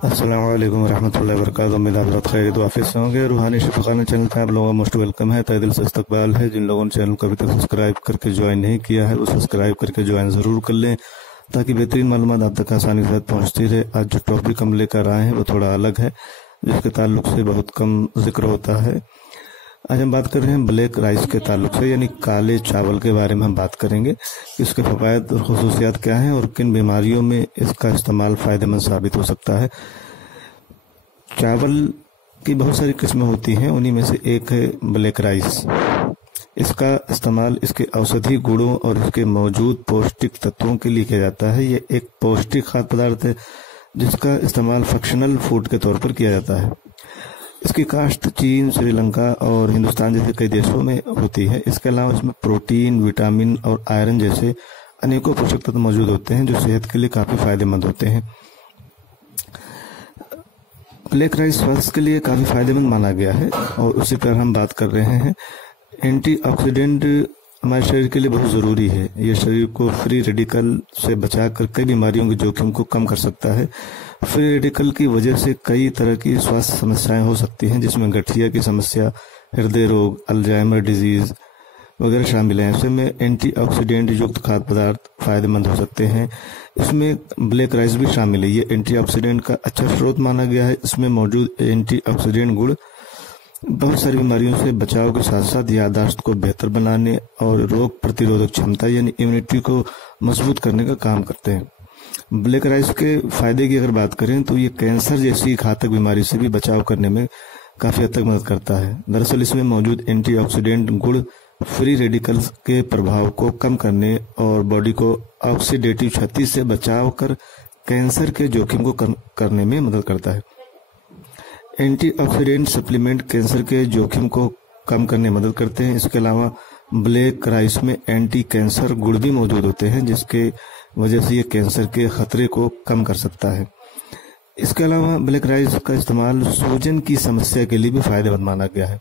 अस्सलाम वालेकुम रहमतुल्लाहि व बरकातहू। उम्मीद आप सब खैर वाफिस से होंगे। रूहानी शिफाखाना चैनल पे आप लोगों का मोस्ट वेलकम है। तहे दिल से इस्तकबाल है। जिन लोगों ने चैनल को अभी तक सब्सक्राइब करके ज्वाइन नहीं किया है वो सब्सक्राइब करके ज्वाइन ज़रूर कर लें ताकि बेहतरीन मालूमात आप तक आसानी से पहुँचती रहे। आज जो टॉपिक हम लेकर आए हैं वो थोड़ा अलग है, जिसके ताल्लुक से बहुत कम जिक्र होता है। आज हम बात कर रहे हैं ब्लैक राइस के ताल्लुक से, यानी काले चावल के बारे में हम बात करेंगे। इसके फ़वाइद और खुसूसियात क्या हैं और किन बीमारियों में इसका इस्तेमाल फ़ायदेमंद साबित हो सकता है। चावल की बहुत सारी किस्में होती हैं, उन्हीं में से एक है ब्लैक राइस। इसका इस्तेमाल इसके औषधि गुणों और इसके मौजूद पौष्टिक तत्वों के लिए किया जाता है। ये एक पौष्टिक खाद्य पदार्थ है जिसका इस्तेमाल फंक्शनल फूड के तौर पर किया जाता है। इसकी काश्त चीन, श्रीलंका और हिंदुस्तान जैसे कई देशों में होती है। इसके अलावा इसमें प्रोटीन, विटामिन और आयरन जैसे अनेकों पोषक तत्व मौजूद होते हैं जो सेहत के लिए काफ़ी फायदेमंद होते हैं। ब्लैक राइस स्वास्थ्य के लिए काफ़ी फायदेमंद माना गया है और उसी पर हम बात कर रहे हैं। एंटीऑक्सीडेंट हमारे शरीर के लिए बहुत ज़रूरी है। यह शरीर को फ्री रेडिकल से बचाकर कई बीमारियों के जोखिम को कम कर सकता है। फ्री रेडिकल की वजह से कई तरह की स्वास्थ्य समस्याएं हो सकती हैं, जिसमें गठिया की समस्या, हृदय रोग, अल्जाइमर डिजीज वगैरह शामिल हैं। ऐसे में एंटीऑक्सीडेंट युक्त खाद्य पदार्थ फायदेमंद हो सकते हैं। इसमें ब्लैक राइस भी शामिल है। ये एंटीऑक्सीडेंट का अच्छा स्रोत माना गया है। इसमें मौजूद एंटीऑक्सीडेंट गुण बहुत सारी बीमारियों से बचाव के साथ साथ याददाश्त को बेहतर बनाने और रोग प्रतिरोधक क्षमता यानी इम्यूनिटी को मजबूत करने का काम करते हैं। ब्लैक राइस के फायदे की अगर बात करें तो ये कैंसर जैसी घातक बीमारी से भी बचाव करने में काफ़ी हद तक मदद करता है। दरअसल इसमें मौजूद एंटीऑक्सीडेंट गुण फ्री रेडिकल्स के प्रभाव को कम करने और बॉडी को ऑक्सीडेटिव क्षति से बचाव कर कैंसर के जोखिम को कम करने में मदद करता है। एंटीऑक्सीडेंट सप्लीमेंट कैंसर के जोखिम को कम करने में मदद करते हैं। इसके अलावा ब्लैक राइस में एंटी कैंसर गुण भी मौजूद होते हैं, जिसके वजह से ये कैंसर के खतरे को कम कर सकता है। इसके अलावा ब्लैक राइस का इस्तेमाल सूजन की समस्या के लिए भी फायदेमंद माना गया है।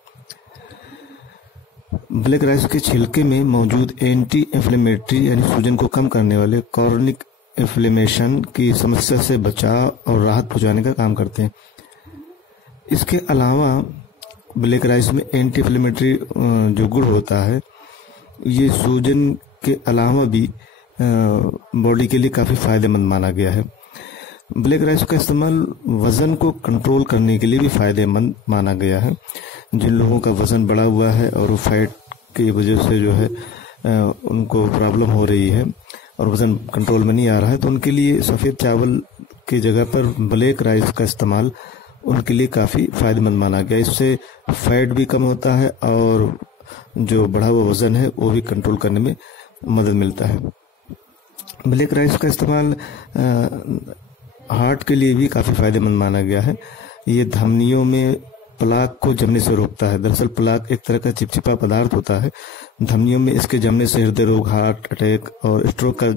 ब्लैक राइस के छिलके में मौजूद एंटी इंफ्लेमेटरी यानी सूजन को कम करने वाले कॉर्निक इन्फ्लेमेशन की समस्या से बचाव और राहत पहुंचाने का काम करते हैं। इसके अलावा ब्लैक राइस में एंटी इंफ्लेमेटरी जो गुण होता है, ये सूजन के अलावा भी बॉडी के लिए काफ़ी फायदेमंद माना गया है। ब्लैक राइस का इस्तेमाल वज़न को कंट्रोल करने के लिए भी फायदेमंद माना गया है। जिन लोगों का वज़न बढ़ा हुआ है और वो फैट की वजह से जो है उनको प्रॉब्लम हो रही है और वज़न कंट्रोल में नहीं आ रहा है, तो उनके लिए सफ़ेद चावल की जगह पर ब्लैक राइस का इस्तेमाल उनके लिए काफ़ी फायदेमंद माना गया। इससे फैट भी कम होता है और जो बढ़ा हुआ वज़न है वो भी कंट्रोल करने में मदद मिलता है। ब्लैक राइस का इस्तेमाल हार्ट के लिए भी काफ़ी फायदेमंद माना गया है। ये धमनियों में प्लाक को जमने से रोकता है। दरअसल प्लाक एक तरह का चिपचिपा पदार्थ होता है। धमनियों में इसके जमने से हृदय रोग, हार्ट अटैक और स्ट्रोक का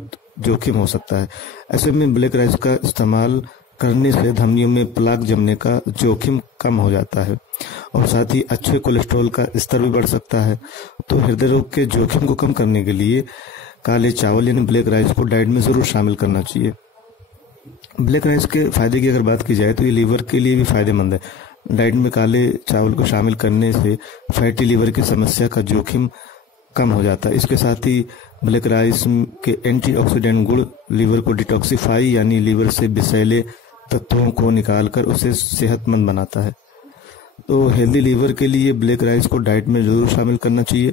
जोखिम हो सकता है। ऐसे में ब्लैक राइस का इस्तेमाल करने से धमनियों में प्लाक जमने का जोखिम कम हो जाता है और साथ ही अच्छे कोलेस्ट्रॉल का स्तर भी बढ़ सकता है। तो हृदय रोग के जोखिम को कम करने के लिए काले चावल यानी ब्लैक राइस को डाइट में ज़रूर शामिल करना चाहिए। ब्लैक राइस के फायदे की अगर बात की जाए तो ये लीवर के लिए भी फायदेमंद है। डाइट में काले चावल को शामिल करने से फैटी लीवर की समस्या का जोखिम कम हो जाता है। इसके साथ ही ब्लैक राइस के एंटीऑक्सीडेंट गुण लीवर को डिटॉक्सिफाई यानी लीवर से विषैले तत्वों को निकालकर उसे सेहतमंद बनाता है। तो हेल्दी लीवर के लिए ब्लैक राइस को डाइट में ज़रूर शामिल करना चाहिए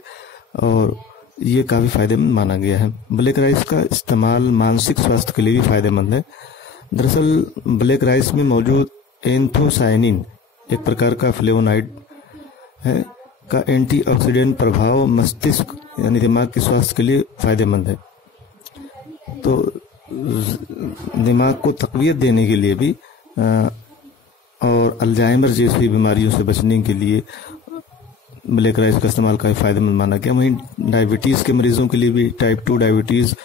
और ये काफ़ी फायदेमंद माना गया है। ब्लैक राइस का इस्तेमाल मानसिक स्वास्थ्य के लिए भी फायदेमंद है। दरअसल ब्लैक राइस में मौजूद एंथोसायनिन एक प्रकार का फ्लेवोनाइड है का एंटीऑक्सीडेंट प्रभाव मस्तिष्क यानी दिमाग के स्वास्थ्य के लिए फायदेमंद है। तो दिमाग को तक़वियत देने के लिए भी और अल्जाइमर जैसी बीमारियों से बचने के लिए ब्लैक राइस का इस्तेमाल काफ़ी फायदेमंद माना गया। वहीं डायबिटीज़ के मरीजों के लिए भी टाइप 2 डायबिटीज़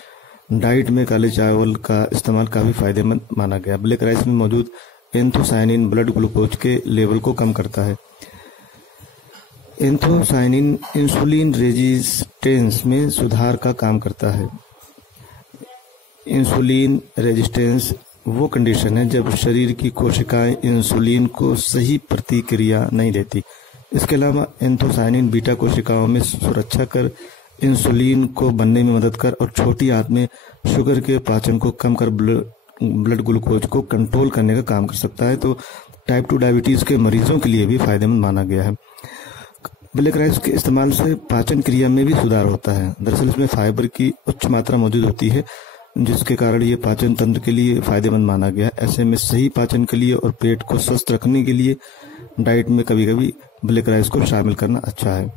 डाइट में काले चावल का इस्तेमाल काफ़ी फायदेमंद माना गया। ब्लैक राइस में मौजूद एंथोसायनिन ब्लड ग्लूकोज के लेवल को कम करता है। एंथोसायनिन इंसुलिन रेजिस्टेंस में सुधार का काम करता है। इंसुलिन रेजिस्टेंस वो कंडीशन है जब शरीर की कोशिकाएं इंसुलिन को सही प्रतिक्रिया नहीं देती। इसके अलावा एंथोसायनिन बीटा कोशिकाओं में सुरक्षा कर इंसुलिन को बनने में मदद कर और छोटी आंत में शुगर के पाचन को कम कर ब्लड ग्लूकोज को कंट्रोल करने का काम कर सकता है। तो टाइप 2 डायबिटीज के मरीजों के लिए भी फायदेमंद माना गया है। ब्लैक राइस के इस्तेमाल से पाचन क्रिया में भी सुधार होता है। दरअसल इसमें फाइबर की उच्च मात्रा मौजूद होती है, जिसके कारण ये पाचन तंत्र के लिए फायदेमंद माना गया है। ऐसे में सही पाचन के लिए और पेट को स्वस्थ रखने के लिए डाइट में कभी कभी ब्लैक राइस को शामिल करना अच्छा है।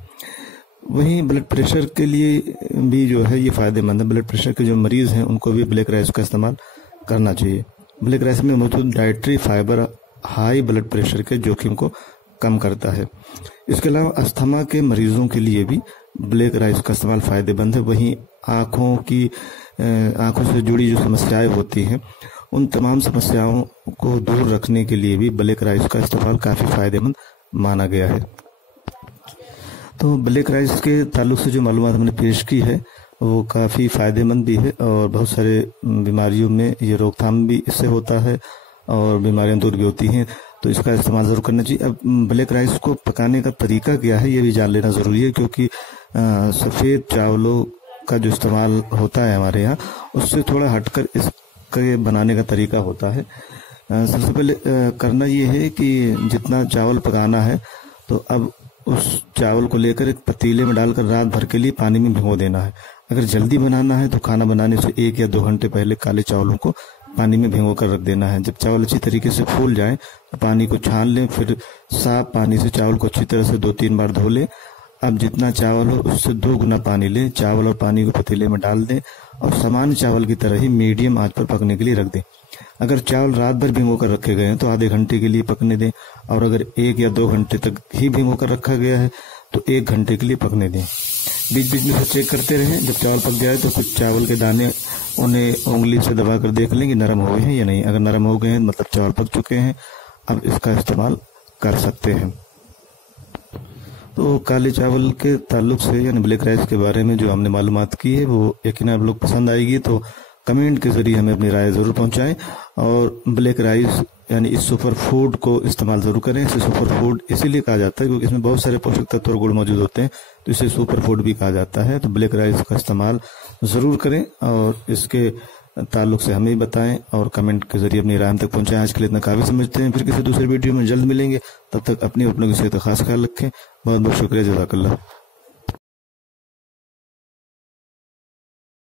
वहीं ब्लड प्रेशर के लिए भी जो है ये फायदेमंद है। ब्लड प्रेशर के जो मरीज हैं उनको भी ब्लैक राइस का इस्तेमाल करना चाहिए। ब्लैक राइस में मौजूद dietary fibre high blood pressure के जोखिम को कम करता है। इसके अलावा अस्थमा के मरीजों के लिए भी ब्लैक राइस का इस्तेमाल फायदेमंद है। वहीं आंखों से जुड़ी जो समस्याएं होती हैं उन तमाम समस्याओं को दूर रखने के लिए भी ब्लैक राइस का इस्तेमाल काफ़ी फायदेमंद माना गया है। तो ब्लैक राइस के ताल्लुक से जो मालूमात हमने पेश की है वो काफ़ी फायदेमंद भी है और बहुत सारे बीमारियों में ये रोकथाम भी इससे होता है और बीमारियां दूर भी होती हैं। तो इसका इस्तेमाल ज़रूर करना चाहिए। अब ब्लैक राइस को पकाने का तरीका क्या है ये भी जान लेना ज़रूरी है, क्योंकि सफ़ेद चावलों का जो इस्तेमाल होता है हमारे यहाँ उससे थोड़ा हटकर इसके बनाने का तरीका होता है। सबसे पहले करना ये है कि जितना चावल पकाना है तो अब उस चावल को लेकर एक पतीले में डालकर रात भर के लिए पानी में भिगो देना है। अगर जल्दी बनाना है तो खाना बनाने से 1 या 2 घंटे पहले काले चावलों को पानी में भिगो कर रख देना है। जब चावल अच्छी तरीके से फूल जाए तो पानी को छान लें, फिर साफ पानी से चावल को अच्छी तरह से 2-3 बार धो लें। अब जितना चावल हो उससे 2 गुना पानी लें, चावल और पानी को पतीले में डाल दें और सामान्य चावल की तरह ही मीडियम आंच पर पकने के लिए रख दें। अगर चावल रात भर भिगो कर रखे गए हैं तो आधे घंटे के लिए पकने दें, और अगर 1 या 2 घंटे तक ही भिगो कर रखा गया है तो 1 घंटे के लिए पकने दें। बीच बीच में से चेक करते रहें। जब चावल पक जाए तो कुछ चावल के दाने उन्हें उंगली से दबा कर देख लें कि नरम हो गए हैं या नहीं। अगर नरम हो गए हैं मतलब चावल पक चुके हैं, अब इसका इस्तेमाल कर सकते हैं। तो काले चावल के ताल्लुक से यानी ब्लैक राइस के बारे में जो हमने मालूमात की है वो यकीन आप लोग पसंद आएगी, तो कमेंट के जरिए हमें अपनी राय ज़रूर पहुंचाएं। और ब्लैक राइस यानी इस सुपर फूड को इस्तेमाल ज़रूर करें। इसे सुपर फूड इसीलिए कहा जाता है क्योंकि इसमें बहुत सारे पोषक तत्व और गुण मौजूद होते हैं, तो इसे सुपर फूड भी कहा जाता है। तो ब्लैक राइस का इस्तेमाल ज़रूर करें और इसके ताल्लुक से हमें बताएं और कमेंट के जरिए अपनी राय तक पहुंचाएं। आज के लिए इतना काफ़ी समझते हैं। फिर किसी दूसरे वीडियो में जल्द मिलेंगे। तब तक अपनी की सेहत का खास ख्याल रखें। बहुत बहुत शुक्रिया। जज़ाकल्लाह।